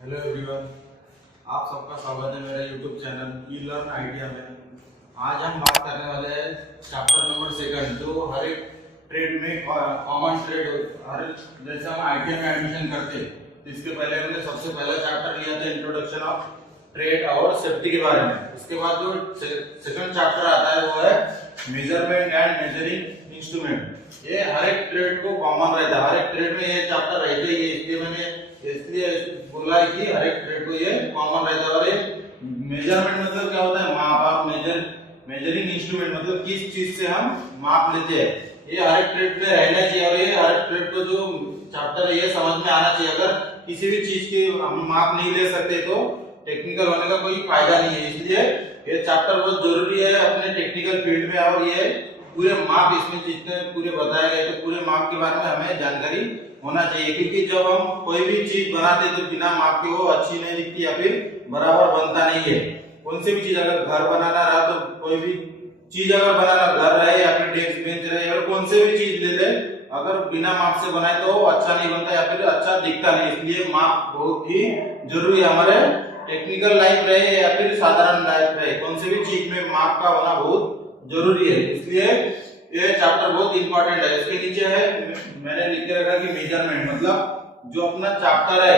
Hello everyone, आप सबका स्वागत है मेरे यूट्यूब चैनल ई लर्न आइडिया में। आज हम बात करने वाले हैं चैप्टर नंबर 2 जो हर एक ट्रेड में कॉमन ट्रेड हर जैसे हम आईटीआई में एडमिशन करते हैं तो इसके पहले हमने सबसे पहला चैप्टर लिया था इंट्रोडक्शन ऑफ ट्रेड और सेफ्टी के बारे में। उसके बाद जो सेकंड चैप्टर आता है वो है मेजरमेंट एंड मेजरिंग इंस्ट्रूमेंट। ये हर एक ट्रेड को कॉमन रहता है, हर एक ट्रेड में ये चैप्टर रहते ही, इसलिए बोला है कि हर एक ट्रेड को ये कॉमन रहता है। और ये मेजरमेंट मतलब क्या होता है, माप। आप मेजरिंग इंस्ट्रूमेंट मतलब किस चीज से हम माप लेते हैं, ये हर एक ट्रेड में रहना चाहिए। और ये हर एक ट्रेड को जो चैप्टर है ये समझ में आना चाहिए। अगर किसी भी चीज की हम माप नहीं ले सकते तो टेक्निकल होने का कोई फायदा नहीं है। इसलिए ये चैप्टर बहुत जरूरी है अपने टेक्निकल फील्ड में। और ये पूरे माप इसमें जितने पूरे बताए गए तो पूरे माप के बारे में हमें जानकारी होना चाहिए, क्योंकि जब हम कोई भी चीज बनाते हैं तो बिना माप के वो अच्छी नहीं दिखती या फिर बराबर बनता नहीं है। कौन सी भी चीज, अगर घर बनाना रहा तो कोई भी चीज अगर बनाना, घर रहे या फिर डेस्क बेंच रहे या कौन से भी चीज ले ले, अगर बिना माप से बनाए तो अच्छा नहीं बनता या फिर अच्छा दिखता नहीं। इसलिए माप बहुत ही जरूरी है हमारे टेक्निकल लाइफ रहे या फिर साधारण लाइफ रहे, कौन से भी चीज में माप का होना बहुत जरूरी है। इसलिए ये चैप्टर बहुत इंपॉर्टेंट है। इसके नीचे है मैंने लिख के रखा कि मेजरमेंट मतलब जो अपना चैप्टर है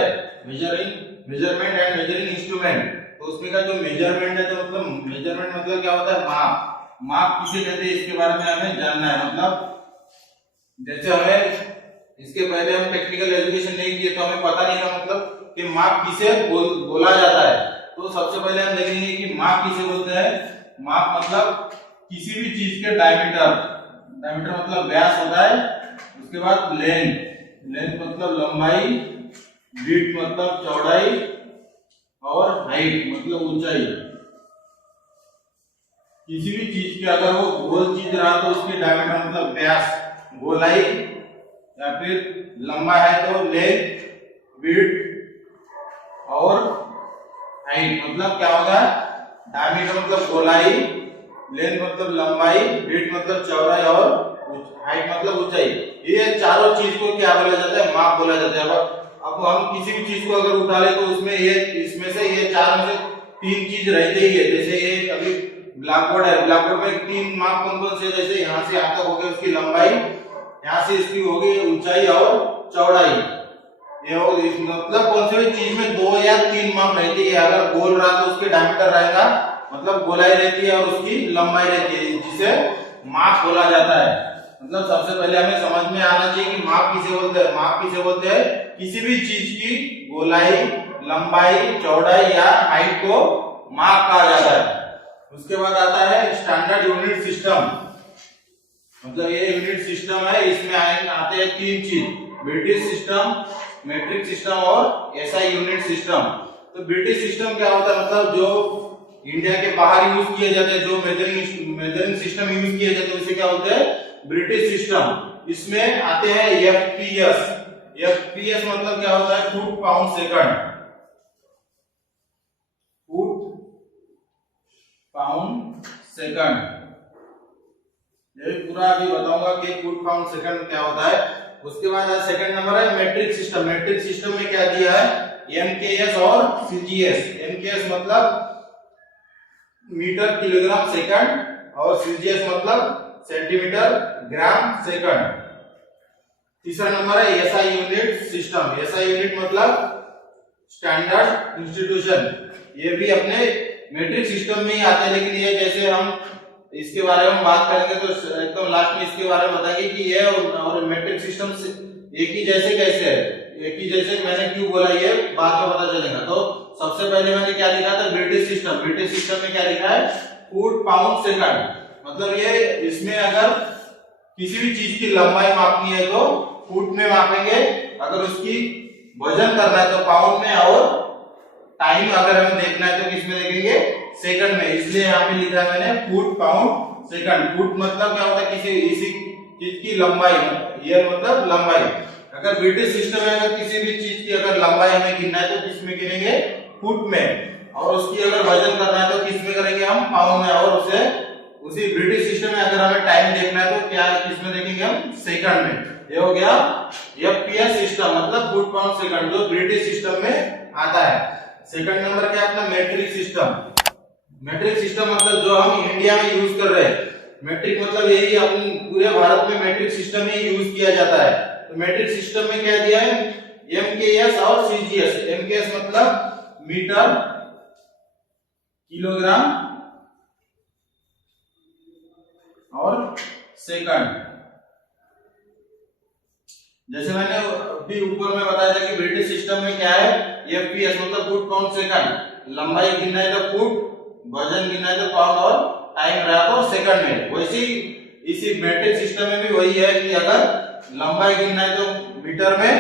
मेजरमेंट एंड मेजरिंग इंस्ट्रूमेंट, तो उसमें का जो मेजरमेंट है तो मतलब मेजरमेंट मतलब क्या होता है, माप किसे कहते हैं इसके बारे में हमें जानना है। मतलब जैसे हमें इसके पहले हम टेक्निकल एजुकेशन नहीं किए तो हमें पता नहीं था मतलब कि माप किसे बोला जाता है। तो सबसे पहले हम देखेंगे कि माप किसे बोलते हैं। माप मतलब किसी भी चीज के डायमीटर मतलब व्यास होता है। उसके बाद लेंथ मतलब लंबाई, विड्थ मतलब चौड़ाई और हाइट मतलब ऊंचाई। किसी भी चीज के अगर वो गोल चीज रहा तो उसके डायमीटर मतलब व्यास, गोलाई, या फिर लंबा है तो लेंथ, विड्थ और हाइट मतलब क्या होगा, डायमीटर मतलब गोलाई, लेंथ मतलब लंबाई, विड्थ मतलब चौड़ाई और हाइट मतलब ऊंचाई। ये चारों चीज को क्या बोला जाता है, माप बोला जाता है। अब हम किसी भी चीज को अगर उठा ले तो उसमें ये इसमें से ये चार में से तीन चीज रहते ही है। जैसे ये अभी ब्लैक बोर्ड है, ब्लैक बोर्ड में तीन माप कौन कौन से, जैसे यहाँ से यहाँ तक हो गई उसकी लंबाई, यहाँ से इसकी हो गई ऊंचाई और चौड़ाई। ये हो मतलब कौन सी भी चीज में दो या तीन माप रहती है। अगर गोल रहा तो उसके डायमीटर रहेगा मतलब गोलाई रहती है और उसकी लंबाई रहती है, जिसे माप बोला जाता है। मतलब सबसे पहले हमें समझ में आना चाहिए कि माप किसे बोलते हैं। माप किसे बोलते हैं, किसी भी चीज की गोलाई, लंबाई, चौड़ाई या हाइट को माप कहा जाता है। उसके बाद आता है स्टैंडर्ड यूनिट सिस्टम। मतलब ये यूनिट सिस्टम है, इसमें आते हैं तीन चीज, ब्रिटिश सिस्टम, मेट्रिक सिस्टम और एसआई यूनिट सिस्टम। तो ब्रिटिश सिस्टम क्या होता है, मतलब जो इंडिया के बाहर यूज किए जाते हैं, जो मेजरिंग सिस्टम यूज किए जाते हैं उसे क्या बोलते हैं, ब्रिटिश सिस्टम। इसमें आते हैं एफपीएस मतलब क्या होता है, foot pound second, foot pound second. ये पूरा अभी बताऊंगा कि फुट पाउंड सेकंड क्या होता है। उसके बाद सेकंड नंबर है मेट्रिक सिस्टम। मेट्रिक सिस्टम में क्या दिया है, एमकेएस और सीजीएस। एमकेएस मतलब मीटर किलोग्राम सेकंड और सीजीएस मतलब सेंटीमीटर ग्राम सेकंड। तीसरा नंबर है SI unit system. SI unit मतलब स्टैंडर्ड इंस्टीट्यूशन। ये भी अपने मेट्रिक सिस्टम में ही आते हैं, लेकिन ये जैसे हम इसके बारे में बात करेंगे तो एकदम लास्ट में इसके बारे में बताएंगे कि ये और मेट्रिक सिस्टम एक ही जैसे कैसे है, एक ही जैसे मैंने क्यों बोला ये बाद में पता चलेगा। तो सबसे पहले मैंने क्या लिखा था, ब्रिटिश सिस्टम। ब्रिटिश सिस्टम में क्या लिखा है, फुट पाउंड सेकंड। मतलब ये इसमें अगर किसी भी चीज की लंबाई मापनी है तो फुट में मापेंगे, अगर उसकी वजन करना है तो पाउंड में, और टाइम अगर हमें देखना है तो किसमें देखेंगे, सेकंड में। इसलिए यहाँ पे लिखा है मैंने फुट पाउंड सेकंड। फुट मतलब क्या होता है, किसी चीज की लंबाई, ये मतलब लंबाई। अगर ब्रिटिश सिस्टम में अगर किसी भी चीज की अगर लंबाई हमें गिनना है तो किसमें गिनेंगे, फुट में, और उसकी अगर वजन करना है तो किसमें करेंगे हम, पाउंड में। और उसी ब्रिटिश सिस्टम में अगर हमें टाइम देखना है तो क्या किसमें देखेंगे हम, सेकंड में। ये हो गया एफपीएस सिस्टम। सिस्टम मतलब फुट पाउंड सेकंड जो ब्रिटिश सिस्टम में आता है। सेकंड नंबर क्या अपना मैट्रिक सिस्टम। मैट्रिक सिस्टम मतलब जो हम इंडिया में यूज कर रहे हैं। मैट्रिक मतलब यही अपन पूरे भारत में मैट्रिक सिस्टम ही यूज किया जाता है। तो मैट्रिक सिस्टम में क्या दिया है एमकेएस और सीजीएस। एमकेएस मतलब मीटर किलोग्राम और सेकंड। जैसे मैंने अभी ऊपर में बताया था कि ब्रिटिश सिस्टम में क्या है एफपीएस मतलब फुट पाउंड सेकंड। लंबाई गिनना है तो फुट, वजन गिनना है तो पाउंड और टाइम रहा तो सेकंड में। वैसे ही इसी मैट्रिक सिस्टम में भी वही है कि अगर लंबाई गिनना है तो मीटर में,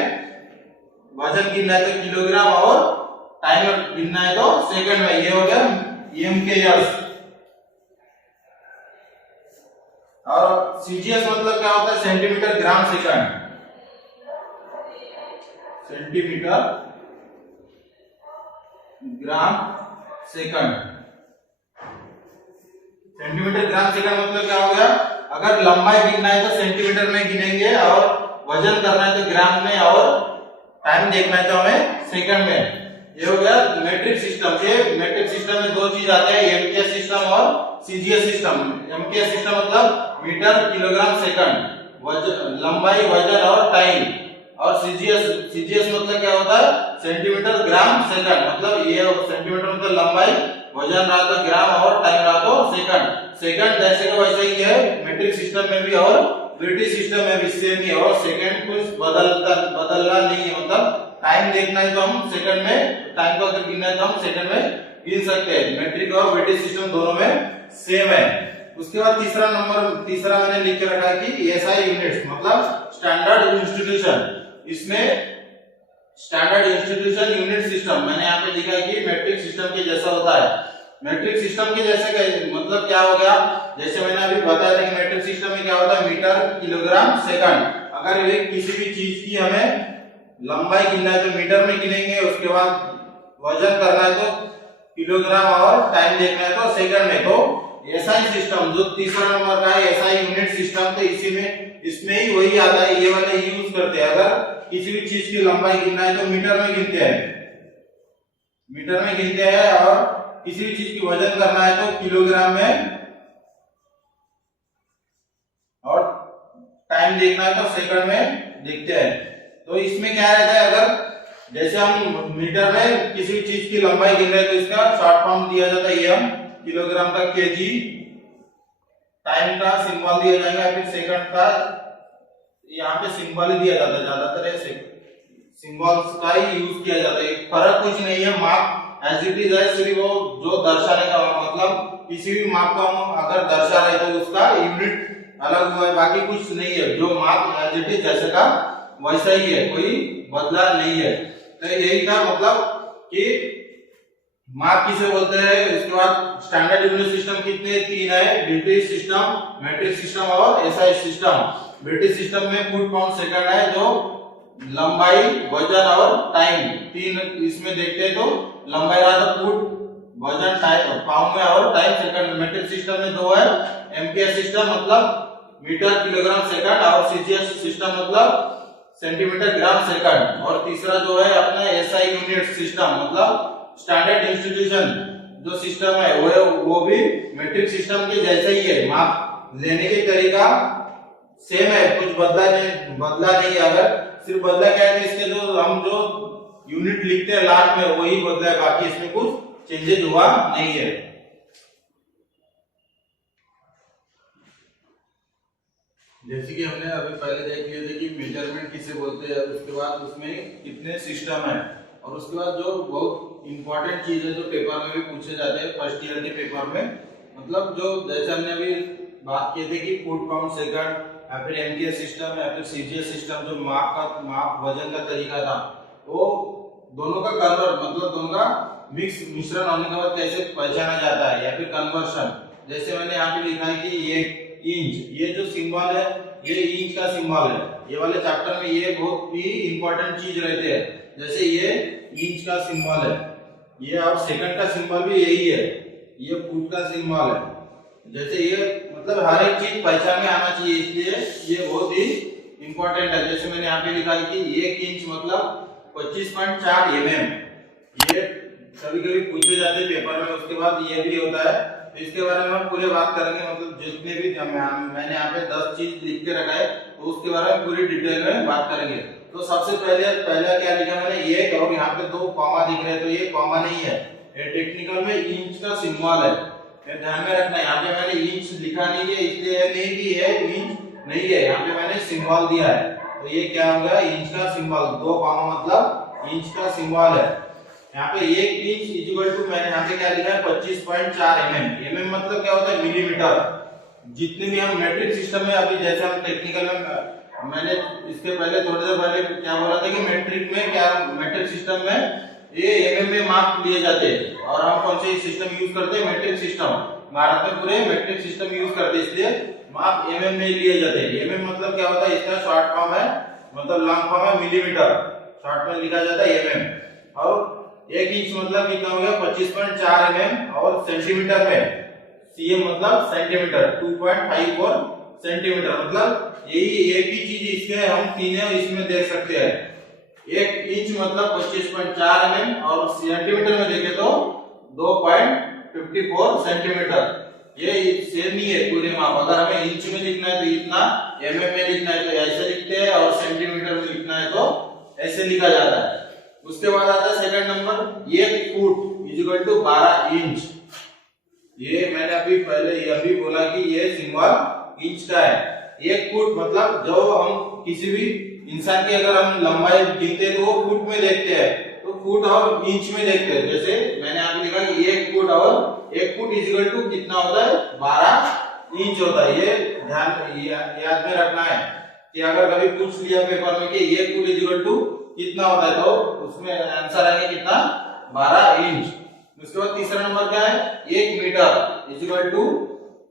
वजन गिनना है तो किलोग्राम और टाइम गिनना है तो सेकंड में। ये हो गया एमकेएस। और सीजीएस मतलब क्या होता है centimetre gram second. Centimetre gram second. Centimetre gram second मतलब क्या हो गया अगर लंबाई गिनना है तो सेंटीमीटर में गिनेंगे और वजन करना है तो ग्राम में और टाइम देखना है तो हमें सेकंड में। ये हो गया मैट्रिक सिस्टम। ये मैट्रिक सिस्टम में दो चीज आते हैं एमकेएस सिस्टम और सीजीएस सिस्टम। एमकेएस सिस्टम मतलब मीटर किलोग्राम सेकंड, वजन, लंबाई, वजन और टाइम। और सीजीएस मतलब क्या होता है सेंटीमीटर ग्राम सेकंड। मतलब ये सेंटीमीटर मतलब लंबाई, वजन रहा तो ग्राम और टाइम रहा तो सेकंड। सेकंड जैसे का वैसे ही है मैट्रिक सिस्टम में भी और ब्रिटिश सिस्टम में भी सेम ही है। और सेकंड कुछ बदलना नहीं है। मतलब टाइम देखना है तो हम सेकंड में, टाइम को अगर गिनना है तो हम सेकंड में गिन सकते हैं। मैट्रिक और ब्रिटिश सिस्टम दोनों में सेम है। उसके बाद तीसरा मैंने लिख के रखा है कि एसआई यूनिट्स मतलब स्टैंडर्ड इंस्टीट्यूशन। इसमें स्टैंडर्ड इंस्टीट्यूशन यूनिट सिस्टम मैंने यहाँ पे लिखा है कि मैट्रिक सिस्टम के जैसा होता है। मैट्रिक सिस्टम के जैसे मतलब क्या हो गया जैसे मैंने अभी बताया था कि मैट्रिक सिस्टम में क्या होता है मीटर किलोग्राम सेकंड। अगर ये किसी भी चीज की हमें लंबाई गिनना है तो मीटर में गिनेंगे, उसके बाद वजन करना है तो किलोग्राम और टाइम देखना है तो सेकंड में। तो एसआई सिस्टम जो तीसरा नंबर का है एसआई यूनिट सिस्टम, तो इसमें ही वही आता है। ये वाले यूज करते हैं। अगर किसी भी चीज की लंबाई गिनना है तो मीटर में गिनते हैं, मीटर में गिनते हैं। और किसी भी चीज की वजन करना है तो किलोग्राम में, और टाइम देखना है तो सेकंड में देखते हैं। तो इसमें क्या रहता है अगर जैसे हम मीटर में किसी भी चीज की लंबाई गिन रहे हैं तो इसका शॉर्ट फॉर्म दिया जाता है एम, किलोग्राम का केजी, टाइम का सिंबल दिया जाएगा, फिर सेकंड का यहाँ पे सिंबल ही दिया जाता है। ज्यादातर ऐसे सिंबल्स का ही यूज किया जाता है। फर्क कुछ नहीं है, माप एज इट इज है, सिर्फ वो जो दर्शाने का मतलब किसी भी माप को हम अगर दर्शा रहे तो उसका यूनिट अलग हुआ है, बाकी कुछ नहीं है। जो माप एज इट इज जैसे का वैसा ही है, कोई बदला नहीं है। तो यही था मतलब कि माप किसे बोलते हैं। उसके बाद स्टैंडर्ड यूनिट सिस्टम कितने तीन है, ब्रिटिश सिस्टम, मैट्रिक सिस्टम और एसआई सिस्टम। ब्रिटिश सिस्टम में फुट पाउंड सेकंड है जो लंबाई, वजन और टाइम तीन इसमें देखते हैं। तो लंबाई रहा तो फुट, वजन टाइम पाउंड में और टाइम सेकंड। मैट्रिक सिस्टम में दो है, एमकेएस सिस्टम मतलब मीटर किलोग्राम सेकंड और सीजीएस सिस्टम मतलब सेंटीमीटर ग्राम सेकंड। और तीसरा जो है अपना एसआई यूनिट सिस्टम मतलब स्टैंडर्ड इंस्टीट्यूशन जो सिस्टम है वो भी मैट्रिक सिस्टम के जैसे ही है। माप लेने के तरीका सेम है, कुछ बदला नहीं। अगर सिर्फ बदला क्या है इसके जो यूनिट लिखते हैं लास्ट में वही बदला है, बाकी इसमें कुछ चेंजेस हुआ नहीं है। जैसे कि हमने अभी पहले देख लिया था कि मेजरमेंट किसे बोलते हैं, उसके बाद उसमें कितने सिस्टम है, और उसके बाद जो बहुत इंपॉर्टेंट चीज है जो पेपर में भी पूछे जाते हैं फर्स्ट ईयर के पेपर में, मतलब जो जैसे हमने अभी बात की थी कि फुट पाउंड सेकंड या फिर एमकेएस सिस्टम या फिर सीजीएस सिस्टम जो माप वजन का तरीका था, वो दोनों का दोनों का मिश्रण होने के बाद कैसे पहचाना जाता है, या फिर कन्वर्शन। जैसे मैंने यहाँ पे लिखा है कि ये इंच, ये जो सिंबल है ये इंच का सिंबल है। ये वाले चैप्टर में ये बहुत ही इंपॉर्टेंट चीज रहते हैं। जैसे ये इंच का सिंबल है, ये और सेकंड का सिंबल भी यही है, ये फुट का सिंबल है। जैसे ये मतलब हर एक चीज पहचान में आना चाहिए, इसलिए ये बहुत ही इंपॉर्टेंट है। जैसे मैंने यहाँ पे लिखा है कि 1 इंच मतलब 25.4 mm। ये कभी कभी पूछे जाते हैं पेपर में, उसके बाद ये भी होता है। तो इसके बारे में हम पूरे बात करेंगे, मतलब जितने भी मैंने यहाँ पे 10 चीज लिख के रखा है, तो उसके बारे में पूरी डिटेल में बात करेंगे। तो सबसे पहले क्या लिखा मैंने, 1 और यहाँ पे 2 कॉमा दिख रहे हैं, तो ये कॉमा नहीं है, ये टेक्निकल में इंच का सिंबल है, ये ध्यान में रखना है। यहाँ पे मैंने इंच लिखा नहीं है, इसलिए नहीं कि ये इंच नहीं है, यहाँ पे मैंने सिंबल दिया है, तो ये क्या हो गया, इंच का सिंबल। 2 कॉमा मतलब इंच का सिंबल है। यहाँ पे 1 इंच इक्वल टू, मैंने यहाँ पे क्या लिखा है 25.4 mm। mm मतलब क्या होता है, मिलीमीटर। जितने भी हम मैट्रिक सिस्टम में, अभी जैसे हम टेक्निकल में, मैंने इसके पहले थोड़ी देर पहले क्या बोला था कि मैट्रिक में क्या, मैट्रिक सिस्टम में ये mm में मार्क लिए जाते हैं। और हम कौन से सिस्टम यूज करते हैं, मैट्रिक सिस्टम। भारत में पूरे मैट्रिक सिस्टम यूज करते हैं, इसलिए मार्क mm में लिए जाते हैं। mm मतलब क्या होता है, इसका शॉर्ट फॉर्म है, मतलब लॉन्ग फॉर्म है मिलीमीटर, शॉर्ट में लिखा जाता है mm। और 1 इंच मतलब कितना हो गया, 25.4 mm। और सेंटीमीटर में cm मतलब सेंटीमीटर, 2.54 सेंटीमीटर। मतलब यही एक ही चीज इसके हम तीनों इसमें देख सकते हैं। 1 इंच मतलब 25.4 mm और सेंटीमीटर में देखें तो 2.54 सेंटीमीटर। ये सेम ही है पूरे माप। अगर हमें इंच में लिखना है तो इतना, mm में लिखना है तो ऐसे लिखते हैं, और सेंटीमीटर में लिखना है तो ऐसे लिखा जाता है। उसके बाद आता है second number, 1 foot equal to 12 inch. ये मैंने अभी पहले ये भी बोला कि ये सिंबल इंच का है। 1 फुट मतलब जो हम किसी भी इंसान की अगर हम लंबाई गिनते हैं तो वो फुट में देखते हैं, तो फुट और इंच में देखते हैं। जैसे मैंने यहाँ लिखा कि 1 फुट, और 1 फुट इक्वल टू कितना होता है, 12 इंच होता है। ये ध्यान याद में रखना है कि अगर कभी पूछ लिया पेपर में कि 1 फुट इक्वल टू कितना होता है, तो उसमें आंसर आएगा कितना, 12 इंच। उसके बाद तीसरा नंबर क्या है, 1 मीटर इक्वल टू,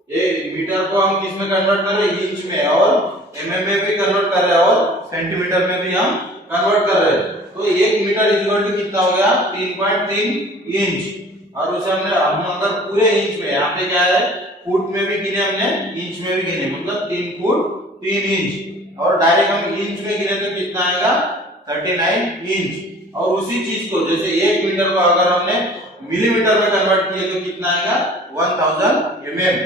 ये मीटर को हम किस में कन्वर्ट कर रहे हैं, इंच में, और mm में भी कन्वर्ट कर रहे हैं, और सेंटीमीटर में भी हम कन्वर्ट कर रहे हैं। तो 1 मीटर इक्वल टू कितना हो गया, 3.3 इंच। और उसे हम अगर पूरे इंच में, यहाँ पे क्या है, फुट में भी गिने हमने, इंच में भी गिने, मतलब 3 फुट 3 इंच। और डायरेक्ट हम इंच में गिने तो कितना आएगा, 39 इंच। और उसी चीज को, जैसे 1 मीटर को अगर हमने मिलीमीटर में कन्वर्ट किए तो कितना आएगा, 1000 mm।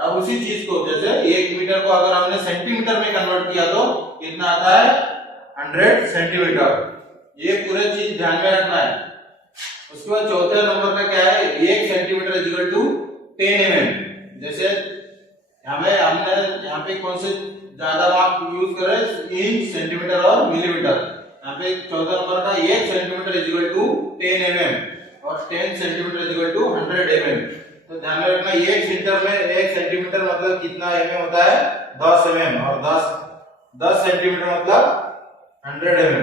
और उसी चीज को जैसे 1 मीटर को अगर हमने सेंटीमीटर में कन्वर्ट किया तो कितना आता है, 100 सेंटीमीटर। ये पूरे चीज ध्यान में रखना है। उसके बाद चौथे नंबर का क्या है, 1 सेंटीमीटर इक्वल टू 10 mm। जैसे हमने यहाँ पे कौन से ज्यादा माप यूज कर रहे हैं, इंच, सेंटीमीटर और मिलीमीटर। यहाँ पे चौथा नंबर का 1 सेंटीमीटर इक्वल टू 10 mm और 10 सेंटीमीटर इक्वल टू 100 mm। तो ध्यान में रखना, 1 सेंटीमीटर मतलब कितना mm होता है, 10 mm, और 10 सेंटीमीटर मतलब 100 mm।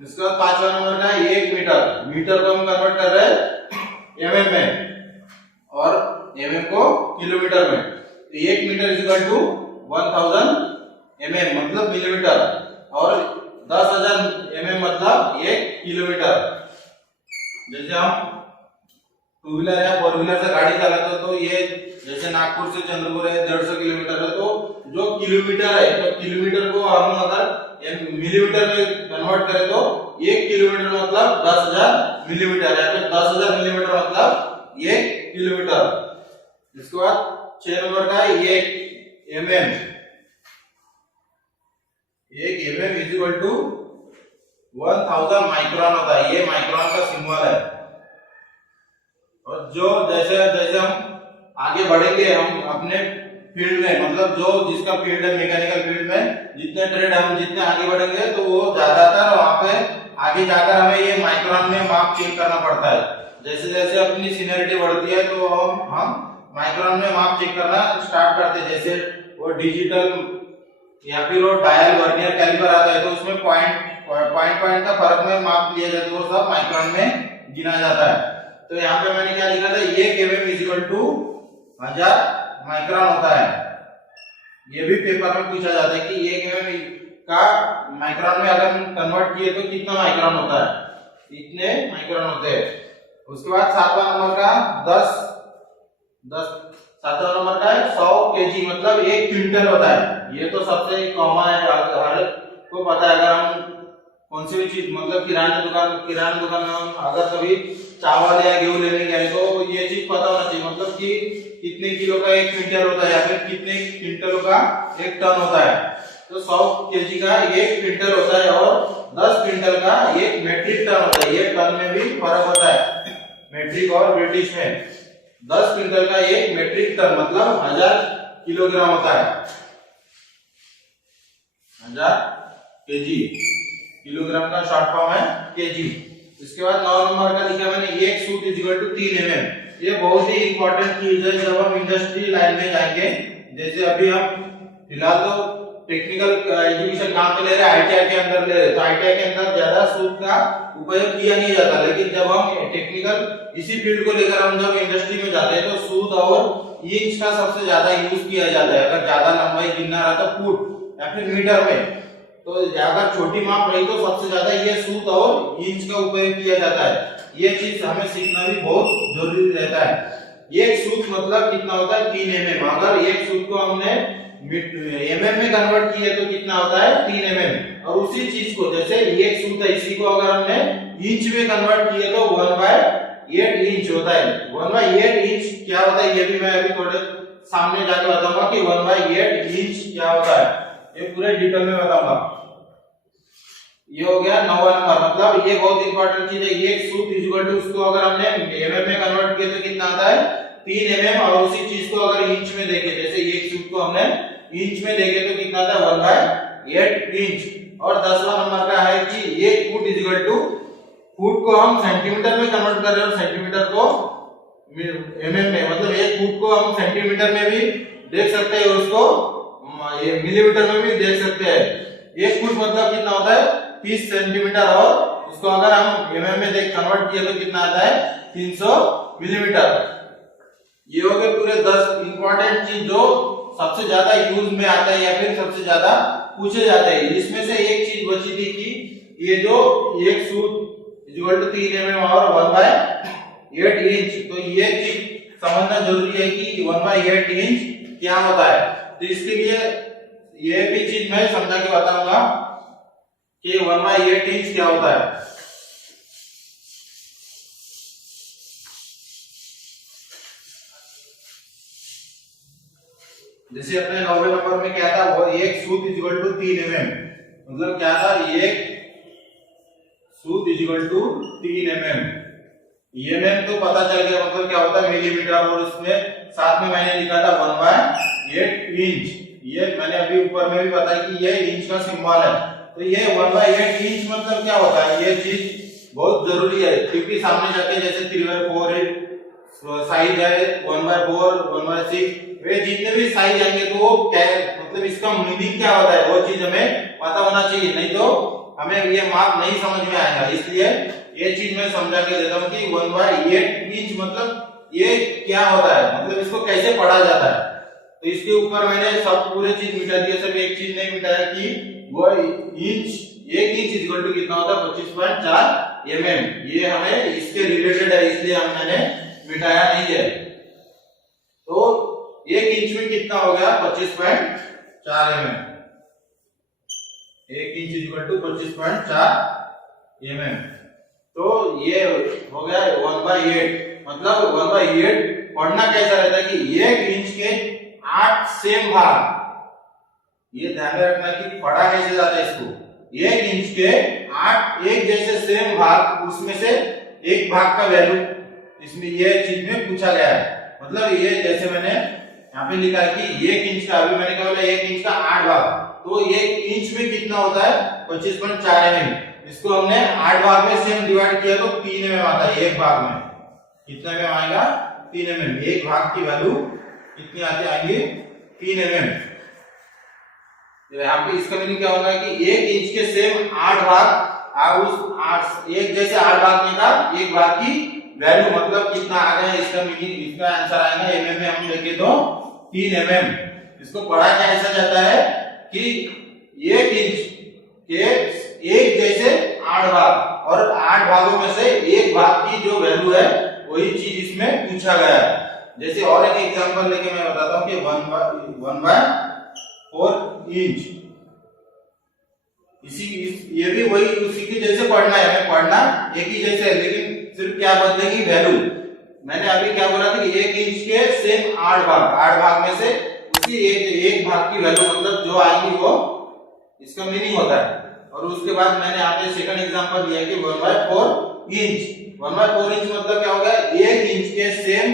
इसके बाद पांचवा नंबर का 1 मीटर। मीटर को हम कन्वर्ट कर रहे हैं mm में, और mm को किलोमीटर में। तो 1 मीटर इक्वल टू 1000 mm मतलब मिलीमीटर, और 10,000 mm मतलब 1 किलोमीटर। जैसे हम 2 व्हीलर या 4 व्हीलर से गाड़ी चलाते हो तो ये जैसे नागपुर से चंद्रपुर है 150 किलोमीटर है, तो जो किलोमीटर है, तो किलोमीटर को हम अगर मिलीमीटर में कन्वर्ट करें तो 1 किलोमीटर मतलब 10,000 मिलीमीटर, या फिर 10,000 मिलीमीटर मतलब 1 किलोमीटर। इसके बाद 6 नंबर का 1 mm। 1 mm equal to 1000 micron होता है। ये माइक्रोन का सिंबल है। और जो जैसे जैसे हम आगे बढ़ेंगे हम अपने फील्ड में, मतलब जो जिसका फील्ड है मैकेनिकल फील्ड में, जितने ट्रेड हम जितने आगे बढ़ेंगे तो वो ज्यादातर वहां पे आगे जाकर हमें ये माइक्रोन में माप चेक करना पड़ता है। जैसे जैसे अपनी सीनियरिटी बढ़ती है तो हम माइक्रोन में माप चेक करना स्टार्ट करते हैं। जैसे वो डिजिटल या फिर वो डायल वर्नियर कैलिपर आता है, तो उसमें पॉइंट का फर्क में माप लिया जाता है, वो सब माइक्रोन में गिना जाता है। तो यहाँ पे मैंने क्या लिखा था, 1 mm इक्वल टू 1000 माइक्रोन होता है। ये भी पेपर में पूछा जाता है कि 1 mm का माइक्रोन में अगर हम कन्वर्ट किए तो कितना माइक्रोन होता है, इतने माइक्रोन होते हैं। उसके बाद 7वां नंबर का 10 7वां नंबर का है 100 केजी मतलब 1 क्विंटल होता है। ये तो सबसे कॉमन है, हर को पता है। अगर हम कौन सी भी चीज मतलब किराना दुकान में हम अगर कभी चावल या गेहूं लेने गए तो ये चीज पता होना चाहिए, मतलब कि कितने किलो का 1 क्विंटल होता है या फिर कितने क्विंटल का 1 टन होता है। तो 100 केजी का 1 क्विंटल होता है और 10 क्विंटल का 1 मेट्रिक टन होता है। ये टन में भी फर्क होता है, मेट्रिक और ब्रिटिश में। 10 क्विंटल का 1 मेट्रिक टन मतलब 1000 किलोग्राम होता है। 1000 केजी, किलोग्राम का शॉर्ट फॉर्म है केजी। इसके बाद 9 नंबर का लिखा मैंने 1 सूत इक्वल टू 3 mm। ये बहुत ही इंपॉर्टेंट चीज है जब हम इंडस्ट्री लाइन में जाएंगे। जैसे अभी हम फिलहाल तो टेक्निकल एजुकेशन काम पे ले रहे हैं, आईटीआई के अंदर ले रहे हैं, तो आईटीआई के अंदर ज्यादा सूत का उपयोग किया नहीं जाता। लेकिन जब हम टेक्निकल इसी फील्ड को लेकर हम जब इंडस्ट्री में जाते हैं तो सूत और इंच का सबसे ज्यादा यूज किया जाता है। अगर ज्यादा लंबाई गिनना रहा तो फुट या फिर मीटर में, तो अगर छोटी माप रही तो सबसे ज्यादा ये सूत और इंच का उपयोग किया जाता है। ये चीज हमें सीखना भी बहुत जरूरी रहता है। एक सूत मतलब कितना होता है 3 mm। अगर एक सूत को हमने mm में कन्वर्ट किया तो कितना होता है 3 mm। और उसी चीज को जैसे एक सूत है इसी को अगर हमने इंच में कन्वर्ट किया तो 1/8 इंच होता है। 1/8 इंच क्या होता है ये भी मैं अभी थोड़े सामने जाके बताऊंगा कि 1/8 इंच क्या होता है, ये पूरे डिटेल में बताऊंगा। ये हो गया 9वां नंबर, मतलब ये बहुत इंपॉर्टेंट चीज है। एक सूत इक्वल टू उसको अगर हमने mm में कन्वर्ट किया तो कितना आता है 3 mm। और उसी चीज को अगर इंच में देखें, जैसे एक सूत को हमने इंच में देखें तो कितना आता है 1/8 इंच। और 10वां नंबर का है कि 1 फुट इक्वल टू, फुट को हम सेंटीमीटर में कन्वर्ट कर रहे हैं और सेंटीमीटर को mm में, मतलब 1 फुट को हम सेंटीमीटर में भी देख सकते हैं, उसको ये मिलीमीटर में भी देख सकते हैं। 1 फुट मतलब कितना होता है 30 सेंटीमीटर और उसको अगर हम mm में देख कन्वर्ट किया तो कितना आता है 300 मिलीमीटर। ये हो गए पूरे 10 इंपॉर्टेंट चीज जो सबसे ज्यादा यूज में आता है या फिर सबसे ज्यादा पूछे जाते हैं। इसमें से एक चीज बची थी कि ये जो एक सूत इक्वल टू 3 mm और 1/8 इंच, तो ये चीज समझना जरूरी है कि 1/8 इंच क्या होता है। तो इसके लिए ये भी चीज मैं समझा के बताऊंगा कि 1/8 इंच क्या होता है। जैसे अपने 9वें नंबर में क्या था, वो एक सूत इक्वल टू 3 mm, मतलब क्या था एक सूत इक्वल टू 3 mm। mm तो पता चल गया, मतलब क्या होता है मिलीमीटर। और उसमें साथ में मैंने लिखा था 1/8 इंच। ये मैंने अभी ऊपर में भी बताया कि ये इंच का सिंबल है। तो ये 1/8 इंच मतलब क्या होता है, ये चीज बहुत जरूरी है क्योंकि सामने जाके जैसे 3/4 साइज है, 1/4, 1/6, वे जितने भी साइज आएंगे तो वो क्या मतलब इसका मीनिंग क्या होता है वो चीज हमें पता होना चाहिए, नहीं तो हमें ये माप नहीं समझ में आएगा। इसलिए ये चीज मैं समझा के देता हूँ कि 1/8 इंच मतलब ये क्या होता है, मतलब इसको कैसे पढ़ा जाता है। तो इसके ऊपर मैंने सब पूरे चीज मिटा दिया, सिर्फ एक चीज नहीं मिटाया कि वो इंच, 1 इंच इक्वल टू कितना होता है 25.4 mm। ये हमें इसके रिलेटेड है इसलिए हमने मिटाया नहीं है। तो 1 इंच में कितना हो गया 25.4 mm। 1 inch equal to 25.4 mm। तो ये हो गया 1/8, मतलब 1/8 पढ़ना कैसा रहता है कि 1 इंच के 8 सेम भाग, ये ध्यान में रखना कि पढ़ा कैसे जाता है इसको। 1 इंच के 8 एक जैसे सेम भाग, उसमें से एक भाग का वैल्यू इसमें ये चीज में पूछा गया है। मतलब ये जैसे मैंने यहाँ पे लिखा है कि 1 इंच का, अभी मैंने कहा 1 इंच का 8 भाग, तो 1 इंच में कितना होता है 25.4 mm। इसको हमने 8 भाग में सेम डिवाइड किया तो 3 mm आता है। एक भाग में कितना mm आएगा 3 mm। एक भाग की वैल्यू कितनी आती आएगी 3 mm। यहाँ पे इसका मीनिंग क्या होगा कि 1 इंच के सेम 8 भाग, उस 8 एक जैसे 8 भाग में का एक भाग की वैल्यू मतलब कितना आ गया, इसका मीनिंग, इसका आंसर आएगा mm में हम देखें तो 3 mm। इसको पढ़ा क्या ऐसा जाता है कि 1 इंच के एक जैसे 8 भाग और 8 भागों में से एक भाग की जो वैल्यू है वही चीज इसमें पूछा गया है। जैसे और एक एग्जांपल लेके मैं बताता हूँ कि 1/4 इंच, ये भी वही उसी के जैसे पढ़ना है, हमें पढ़ना एक ही जैसे है, लेकिन सिर्फ क्या बदलेगी वैल्यू। मैंने अभी क्या बोला था कि 1 इंच के सेम 8 भाग में से उसी एक भाग की वैल्यू मतलब जो आएगी वो इसका मीनिंग होता है। और उसके बाद मैंने आगे सेकंड एग्जांपल लिया कि 1/4 इंच। 1/4 इंच मतलब क्या हो गया, 1 इंच के सेम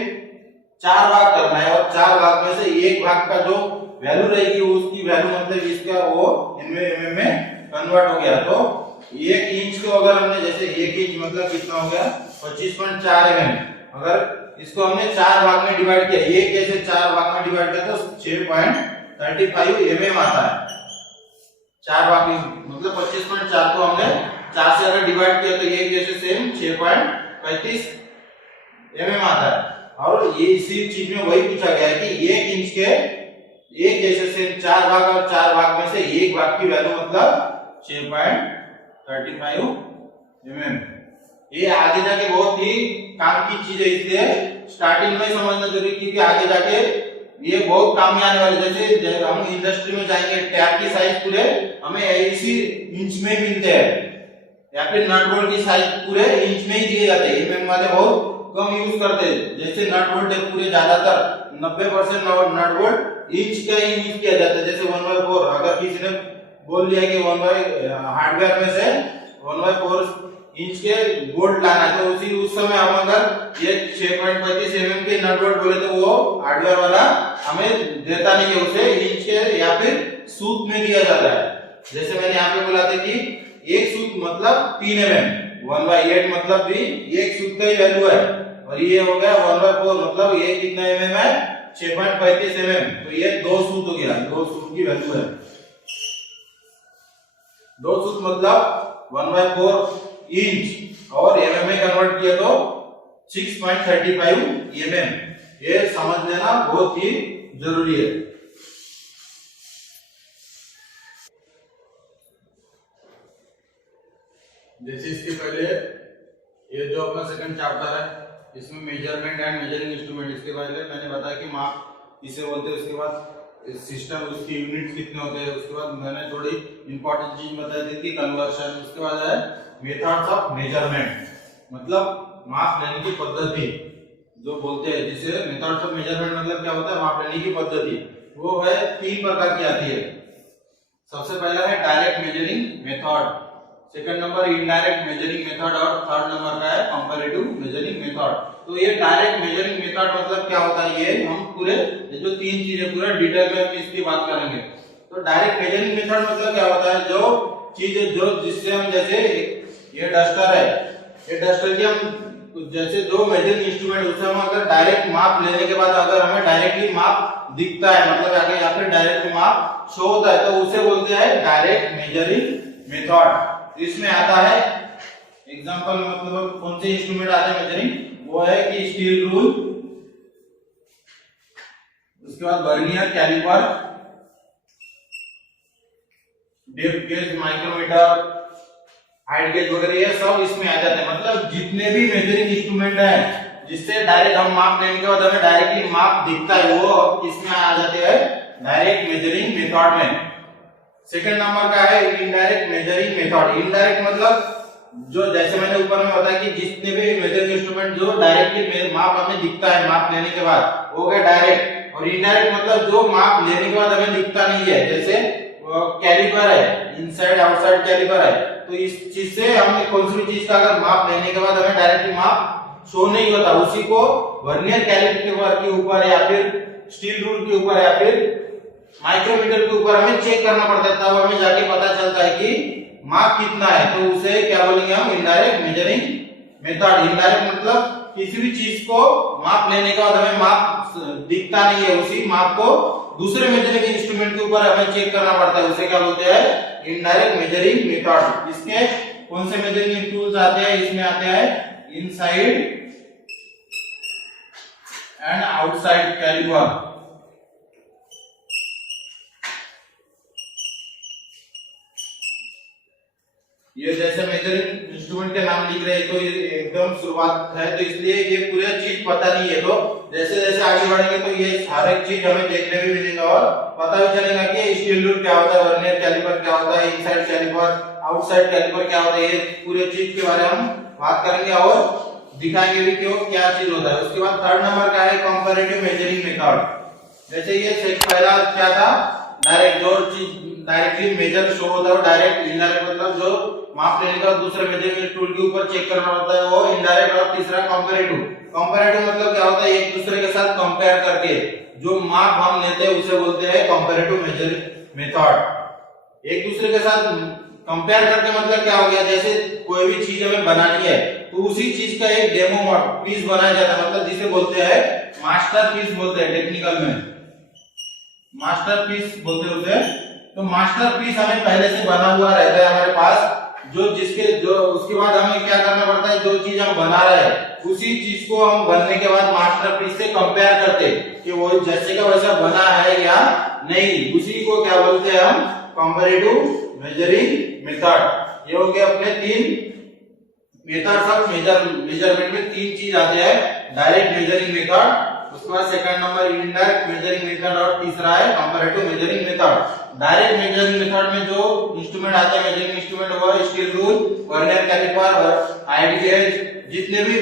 4 भाग करना है और 4 भाग में से एक भाग का जो वैल्यू रहेगी उसकी वैल्यू मतलब इसका वो mm में कन्वर्ट हो गया। तो 1 इंच को अगर हमने जैसे 1 इंच मतलब कितना हो गया 25.4 mm, अगर इसको हमने 4 भाग में डिवाइड किया, एक जैसे 4 भाग में डिवाइड किया तो 6.35 mm आता है। 4 भाग मतलब 25.4 को हमने 4 से अगर डिवाइड किया तो एक जैसे सेम 6.35 mm आता है। और ये इसी चीज में वही पूछा गया है कि 1 इंच के एक जैसे सेम 4 भाग और 4 भाग में से एक भाग की वैल्यू मतलब 6.35 mm। ये आगे जाके बहुत ही काम की चीज है, इसलिए स्टार्टिंग में समझना जरूरी, क्योंकि आगे जाके ये बहुत काम में आने वाले। जैसे हम इंडस्ट्री में जाएंगे, टैप की साइज पूरे हमें इसी इंच में मिलते हैं, या फिर नट बोल्ट की साइज पूरे इंच में ही दिए जाते हैं। एमएम वाले बहुत कम यूज करते हैं। जैसे नट बोल्ट है पूरे ज्यादातर 90% नट बोल्ट इंच का ही यूज किया जाता है। जैसे 1/4 अगर किसी ने बोल लिया कि हार्डवेयर में से 1/4 इंच के बोल्ट लाना है, तो उस समय हम अगर ये 6.35 mm के नट बोल्ट बोले तो वो हार्डवेयर वाला हमें देता नहीं है, उसे इंच के या फिर सूत में दिया जाता है। जैसे मैंने यहाँ पे बोला था कि एक सूत मतलब 3 mm, 1/8 मतलब भी एक सूत का ही वैल्यू है, और ये हो गया 1/4 मतलब ये कितना mm है 6.35 mm, तो ये 2 सूत हो गया, 2 सूत की वैल्यू है। 2 सूत मतलब 1/4 इंच और mm में कन्वर्ट किया तो 6.35 mm। ये समझ लेना बहुत ही जरूरी है। जैसे इसके पहले ये जो अपना सेकंड चैप्टर है, इसमें मेजरमेंट एंड मेजरिंग इंस्ट्रूमेंट, इसके पहले मैंने बताया कि माप इसे बोलते हैं। उसके बाद सिस्टम, उसकी यूनिट्स कितने होते हैं। उसके बाद मैंने थोड़ी इंपॉर्टेंट चीज बताई थी कि कन्वर्शन। उसके बाद है मेथड्स ऑफ मेजरमेंट, मतलब माप लेने की पद्धति जो बोलते हैं, जिसे मेथड्स ऑफ मेजरमेंट मतलब क्या होता है, माप लेने की पद्धति। वो है 3 प्रकार की आती है। सबसे पहला है direct measuring method, second number indirect measuring method, और थर्ड नंबर का है कंपैरेटिव मेजरिंग मेथड। तो ये डायरेक्ट मेजरिंग मेथड मतलब क्या होता है, ये हम पूरे ये जो 3 चीजें पूरे डिटेल में इसकी बात करेंगे। तो डायरेक्ट मेजरिंग मेथड मतलब क्या होता है, जो चीज जो जिससे हम जैसे ये डस्टर है, ये डस्टर की हम जैसे जो मेजरिंग इंस्ट्रूमेंट उससे हम अगर डायरेक्ट माप लेने के बाद अगर हमें डायरेक्टली माप दिखता है, मतलब आगे या फिर डायरेक्ट माप शो होता है, तो उसे बोलते हैं डायरेक्ट मेजरिंग मेथड। इसमें आता है एग्जांपल, मतलब कौन से इंस्ट्रूमेंट आते हैं मेजरिंग, वो है कि स्टील रूल, उसके बाद vernier caliper, depth gauge, micrometer, height gauge वगैरह, ये सब इसमें आ जाते हैं। मतलब जितने भी मेजरिंग इंस्ट्रूमेंट है जिससे डायरेक्ट हम माप लेने के बाद हमें डायरेक्टली माप दिखता है, वो इसमें आ जाते हैं डायरेक्ट मेजरिंग मेथड में। सेकंड नंबर का है इनडायरेक्ट मेजरिंग मेथड। इनडायरेक्ट मतलब जो जैसे मैंने ऊपर में बताया कि जितने भी मेजरिंग इंस्ट्रूमेंट जो डायरेक्टली माप हमें दिखता है माप लेने के बाद, वो गया डायरेक्ट। और इनडायरेक्ट मतलब जो माप लेने के बाद हमें दिखता नहीं है, जैसे कैलिपर है, इनसाइड आउटसाइड कैलिपर है, तो इस चीज से हमने कौन सी चीज का अगर माप लेने के बाद हमें डायरेक्टली माप शो नहीं होता, उसी को वर्नियर कैलिपर के ऊपर या फिर स्टील रूल के ऊपर या फिर माइक्रोमीटर के ऊपर हमें चेक करना पड़ता है, तब हमें जाके पता चलता है कि माप कितना है। तो उसे क्या बोलेंगे हम, इनडायरेक्ट मेजरिंग मेथड। इनडायरेक्ट मतलब किसी भी चीज को माप लेने के बाद हमें माप दिखता नहीं है, उसी माप को दूसरे मेजरिंग इंस्ट्रूमेंट के ऊपर हमें चेक करना पड़ता है, उसे क्या बोलते हैं, इनडायरेक्ट मेजरिंग मेथड। इसके कौन से मेजरिंग टूल्स आते हैं, इसमें आते हैं इनसाइड एंड आउटसाइड कैलिपर। ये जैसे मेजरिंग इंस्ट्रूमेंट के नाम लिख रहे हैं तो ये एकदम शुरुआत है, तो इसलिए ये पूरा चीज पता नहीं है। तो जैसे जैसे आगे बढ़ेंगे तो ये हर एक चीज हमें देखने भी मिलेगा और पता भी चलेगा कि स्टील रूल क्या होता है, वर्नियर कैलिपर क्या होता है, इनसाइड कैलिपर, आउटसाइड कैलिपर क्या होता है, ये पूरे चीज के बारे में हम बात करेंगे और दिखाएंगे भी कि वो क्या चीज होता है। उसके बाद थर्ड नंबर का है कंपैरेटिव मेजरिंग मेथड। जैसे ये पहला क्या था, डायरेक्ट जो चीज डायरेक्टली मेजर शो होता है, डायरेक्ट इनडायरेक्ट मतलब जो माप लेने का दूसरे मेजरमेंट टूल के ऊपर चेक करना होता है वो इनडायरेक्ट। और तीसरा कंपैरेटिव। कंपैरेटिव मतलब क्या होता है, एक दूसरे के साथ कंपेयर करके जो माप हम लेते हैं उसे बोलते हैं कंपैरेटिव मेजरिंग मेथड। एक दूसरे के साथ कंपेयर करके मतलब क्या हो गया, जैसे कोई भी चीज हमें बनानी है तो उसी चीज का एक डेमो पीस बनाया जाता है, मतलब जिसे बोलते हैं मास्टरपीस बोलते हैं टेक्निकल में, मास्टरपीस बोलते हैं उसे। तो मास्टरपीस हमें पहले से बना हुआ रहता है हमारे पास, जो उसके बाद हमें क्या करना पड़ता है, जो चीज हम बना रहे हैं उसी चीज को हम बनने के बाद मास्टरपीस से कंपेयर करते कि वो जैसे का वैसा बना है या नहीं, उसी को क्या बोलते हैं हम कंपैरेटिव मेजरिंग मेथड। ये हो गए अपने तीन मेथड्स ऑफ मेजरमेंट में तीन चीज आते हैं, डायरेक्ट मेजरिंग मेथड, उसके बाद second number indirect measuring method और तीसरा है comparative measuring method. Direct measuring method में जो इंस्ट्रूमेंट आते हैं मेजरिंग इंस्ट्रूमेंट वो स्टील रूल, वर्नियर कैलिपर और हाइट गेज, जितने भी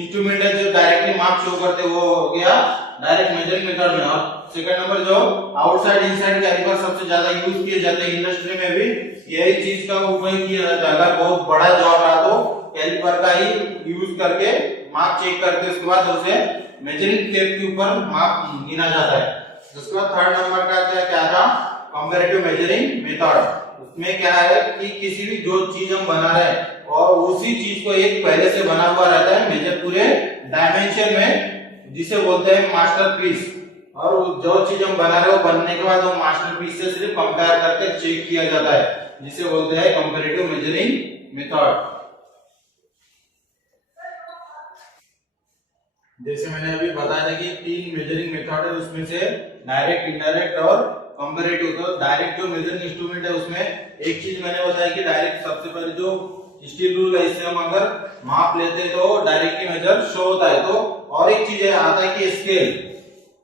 इंस्ट्रूमेंट है जो डायरेक्टली माप शो करते वो हो गया डायरेक्ट मेजरिंग मेथड में। और सेकंड नंबर जो आउटसाइड इनसाइड कैलिपर सबसे ज्यादा यूज किए जाते हैं इंडस्ट्री में भी यही चीज का उपयोग किया जाता है। अगर बहुत बड़ा जॉब रहा तो कैलिपर का ही यूज करके माप चेक करके उसके बाद उसे मेजरिंग टेप के ऊपर माप गिना जाता है। उसके बाद थर्ड नंबर का क्या था, कंपैरेटिव मेजरिंग मेथड। उसमें क्या है कि किसी भी जो चीज हम बना रहे हैं और उसी चीज को एक पहले से बना हुआ रहता है मेजर पूरे डायमेंशन में, जिसे बोलते हैं मास्टरपीस। और जो चीज हम बना रहे हो बनने के बाद वो मास्टरपीस से सिर्फ कंपेयर करके चेक किया जाता है, जिसे बोलते हैं कंपैरेटिव मेजरिंग मेथड। जैसे मैंने अभी बताया था कि तीन मेजरिंग मेथड है, उसमें से डायरेक्ट, इनडायरेक्ट और कंपैरेटिव। तो डायरेक्ट जो मेजरिंग इंस्ट्रूमेंट है उसमें एक चीज मैंने बताया कि डायरेक्ट सबसे पहले जो स्टील रूल है इससे हम अगर माप लेते हैं तो डायरेक्टली मेजर शो होता है। तो और एक चीज है आता है कि स्केल,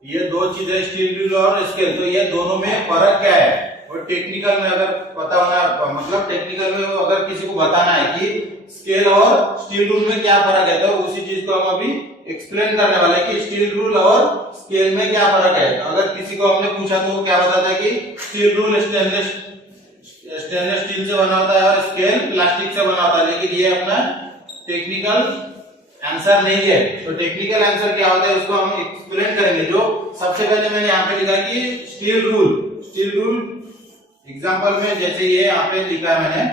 ये दो चीजें स्टील रूल और स्केल, तो ये दोनों में फर्क क्या है और टेक्निकल में अगर पता होना, मतलब टेक्निकल में अगर किसी को बताना है कि स्केल और स्टील रूल में क्या फर्क है, तो उसी चीज को हम अभी एक्सप्लेन करने वाले हैं कि स्टील रूल और स्केल में क्या फर्क है। अगर किसी को हमने पूछा तो वो क्या बताता है कि स्टील रूल स्टेनलेस स्टील से बना होता है और स्केल प्लास्टिक से बना होता है, लेकिन ये अपना टेक्निकल आंसर नहीं है। तो टेक्निकल आंसर क्या होता है उसको हम एक्सप्लेन करेंगे। जो सबसे पहले मैंने यहाँ पे लिखा कि स्टील रूल एग्जांपल में जैसे ये यहाँ पे लिखा है मैंने,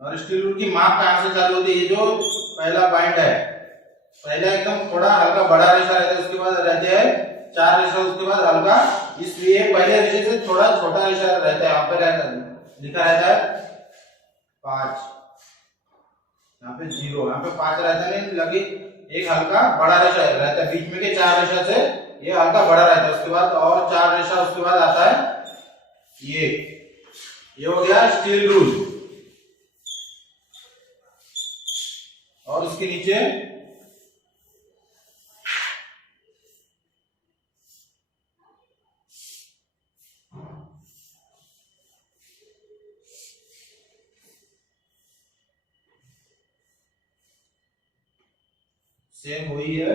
और स्टील रूल की माप कहां से चालू होती है, ये जो पहला पॉइंट है, पहला एकदम थोड़ा हल्का बड़ा रेशा रहता है, उसके बाद रहते हैं चार रेशा, उसके बाद हल्का, इसलिए पहले रेशे से थोड़ा छोटा रेशा रहता है, यहाँ पे लिखा रहता है 5, यहाँ पे 0, यहाँ पे 5 रहता है, लगे एक हल्का बड़ा रेशा रहता है, बीच में के चार रेशा से ये हल्का बड़ा रहता है, उसके बाद और चार रेशा, उसके बाद आता है ये हो गया स्टील रूल। और उसके नीचे सेम वही है,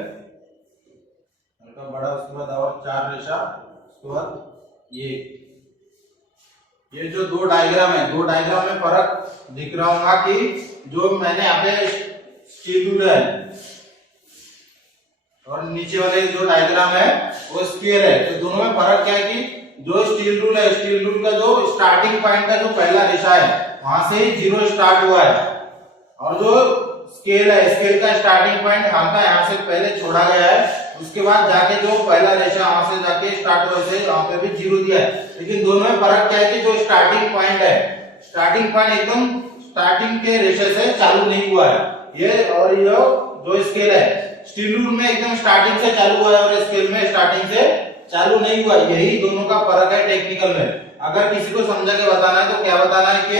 हल्का बड़ा, उसके बाद और चार रेशा, उसके बाद ये जो दो डायग्राम है, दो डायग्राम में फर्क दिख रहा होगा कि जो मैंने यहाँ पे स्टील रूल है और नीचे वाले जो डायग्राम है वो स्केल है। तो दोनों में फर्क क्या है कि जो स्टील रूल है, स्टील रूल का जो स्टार्टिंग पॉइंट का जो पहला रेशा है वहां से 0 स्टार्ट हुआ है, और जो स्केल है, स्केल का स्टार्टिंग पॉइंट हल्का यहाँ से पहले छोड़ा गया है, उसके बाद जाके जो पहला रेशा वहां से जाके स्टार्ट हुआ है, वहां पे भी 0 दिया है। लेकिन दोनों में फर्क क्या है कि जो स्टार्टिंग पॉइंट है, स्टार्टिंग पॉइंट एकदम स्टार्टिंग के रेशे से चालू नहीं हुआ है, ये और ये जो स्केल है स्टील रूल में एकदम स्टार्टिंग से चालू हुआ है और स्केल में स्टार्टिंग से चालू नहीं हुआ। यही दोनों का फर्क है टेक्निकल में। अगर किसी को समझा के बताना है तो क्या बताना है कि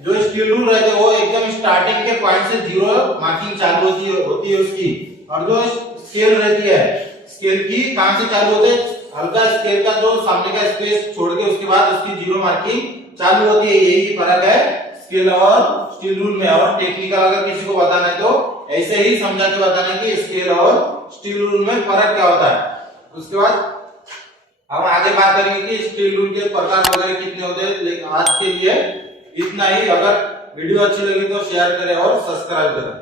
जो स्टील रूल रहते हैं वो एकदम स्टार्टिंग के पॉइंट से 0 मार्किंग चालू होती है उसकी, और जो स्केल रहती है, स्केल की कहां से चालू होते है, हल्का स्केल का जो सामने का स्पेस छोड़ के उसके बाद उसकी 0 मार्किंग चालू होती है। यही फर्क है स्केल और स्टील रूल में। और टेक्निकल अगर किसी को बताना है तो ऐसे ही समझा के बताना कि स्केल और स्टील रूल में फर्क क्या होता है। उसके बाद हम आगे बात करेंगे कि स्टील रूल के प्रकार वगैरह कितने होते हैं। लेकिन आज के लिए इतना ही। अगर वीडियो अच्छी लगी तो शेयर करें और सब्सक्राइब करें।